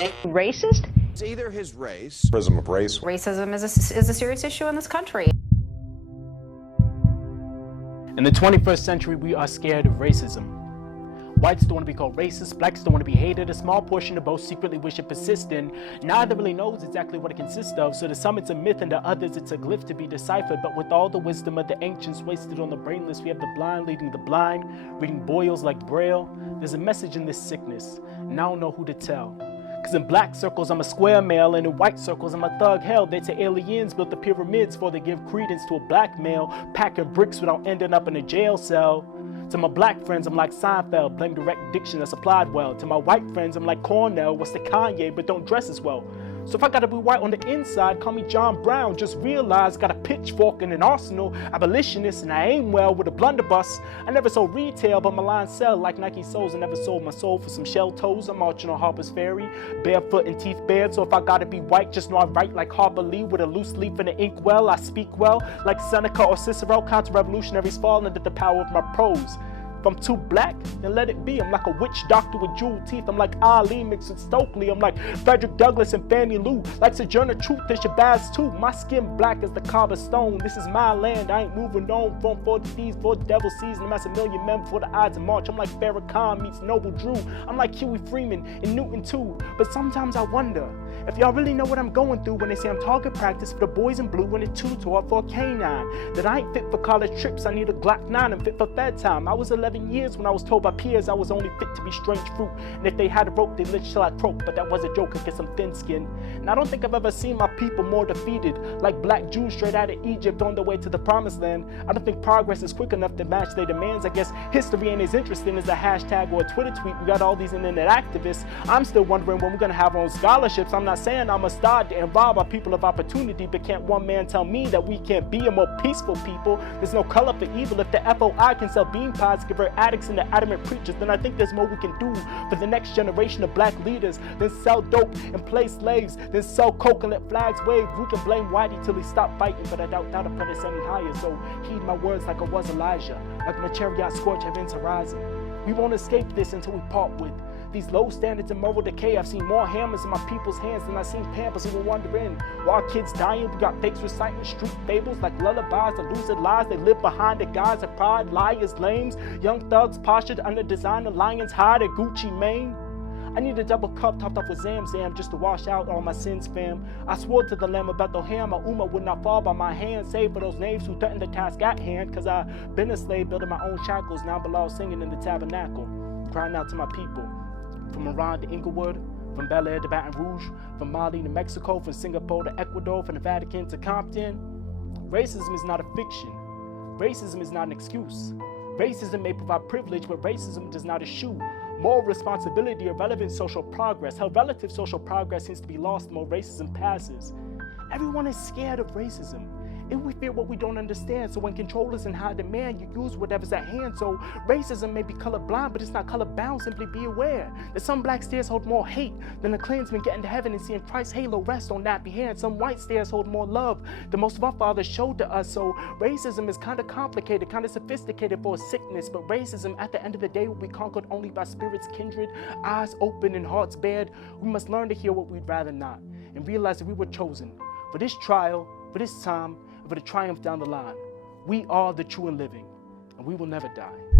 Racist? It's either his race, prism of race. Racism is a serious issue in this country. In the 21st century, we are scared of racism. Whites don't want to be called racist, blacks don't want to be hated, a small portion of both secretly wish it persist in. Neither really knows exactly what it consists of, so to some it's a myth and to others it's a glyph to be deciphered. But with all the wisdom of the ancients wasted on the brainless, we have the blind leading the blind, reading boils like Braille. There's a message in this sickness, and I don't know who to tell. Cause in black circles I'm a square male, and in white circles I'm a thug. Hell, they say aliens built the pyramids for they give credence to a black male, packing bricks without ending up in a jail cell. To my black friends, I'm like Seinfeld, blame direct diction that's applied well. To my white friends, I'm like Cornell, what's the Kanye, but don't dress as well. So if I gotta be white on the inside, call me John Brown. Just realize, got a pitchfork and an arsenal, abolitionist, and I aim well with a blunderbuss. I never sold retail, but my lines sell like Nike soles. I never sold my soul for some shell toes. I'm marching on Harper's Ferry, barefoot and teeth bared. So if I gotta be white, just know I write like Harper Lee with a loose leaf and an ink well. I speak well like Seneca or Cicero. Counter-revolutionaries falling under the power of my prose. If I'm too black, then let it be. I'm like a witch doctor with jeweled teeth. I'm like Ali mixed with Stokely. I'm like Frederick Douglass and Fannie Lou. Like Sojourner Truth and Shabazz too. My skin black as the carved stone. This is my land. I ain't moving on from 40 thieves, for the devil season. I'm as a million men before the odds of March. I'm like Farrakhan meets Noble Drew. I'm like Huey Freeman and Newton too. But sometimes I wonder if y'all really know what I'm going through when they say I'm target practice for the boys in blue when it's too tall for a canine. That I ain't fit for college trips. I need a Glock 9 and fit for Fed time. I was 11 years when I was told by peers I was only fit to be strange fruit, and if they had a rope they lynched till I croaked, but that was a joke against some thin skin. And I don't think I've ever seen my people more defeated, like black Jews straight out of Egypt on their way to the promised land. I don't think progress is quick enough to match their demands. I guess history ain't as interesting as a hashtag or a Twitter tweet. We got all these internet activists. I'm still wondering when we're gonna have our own scholarships. I'm not saying I'm a star to involve our people of opportunity, but can't one man tell me that we can't be a more peaceful people? There's no color for evil. If the FOI can sell bean pies, convert addicts into adamant preachers, then I think there's more we can do for the next generation of black leaders than sell dope and play slaves, then sell coke and let flags wave. We can blame Whitey till he stopped fighting, but I doubt that'll put us any higher. So heed my words like I was Elijah, like my chariot scorch heaven's horizon. We won't escape this until we part with these low standards and moral decay. I've seen more hammers in my people's hands than I've seen pampers who will wander in. While kids dying, we got fakes reciting street fables like lullabies, the lucid lies. They live behind the guise of pride, liars, lames. Young thugs postured under designer lions hide a Gucci mane. I need a double cup topped off with Zam just to wash out all my sins, fam. I swore to the Lamb of Bethlehem, my Ummah would not fall by my hand, save for those names who threatened the task at hand. Cause I've been a slave building my own shackles, now Bilal singing in the tabernacle, crying out to my people. From Iran to Inglewood, from Bel Air to Baton Rouge, from Mali to Mexico, from Singapore to Ecuador, from the Vatican to Compton. Racism is not a fiction. Racism is not an excuse. Racism may provide privilege, but racism does not eschew moral responsibility or relevant social progress. How relative social progress seems to be lost the more racism passes. Everyone is scared of racism. And we fear what we don't understand. So when control is in high demand, you use whatever's at hand. So racism may be colorblind, but it's not colorbound. Simply be aware that some black stares hold more hate than a Klansman getting to heaven and seeing Christ's halo rest on nappy hand. Some white stares hold more love than most of our fathers showed to us. So racism is kind of complicated, kind of sophisticated for a sickness. But racism, at the end of the day, will be conquered only by spirits kindred, eyes open and hearts bared. We must learn to hear what we'd rather not, and realize that we were chosen for this trial, for this time, for the triumph down the line. We are the true and living, and we will never die.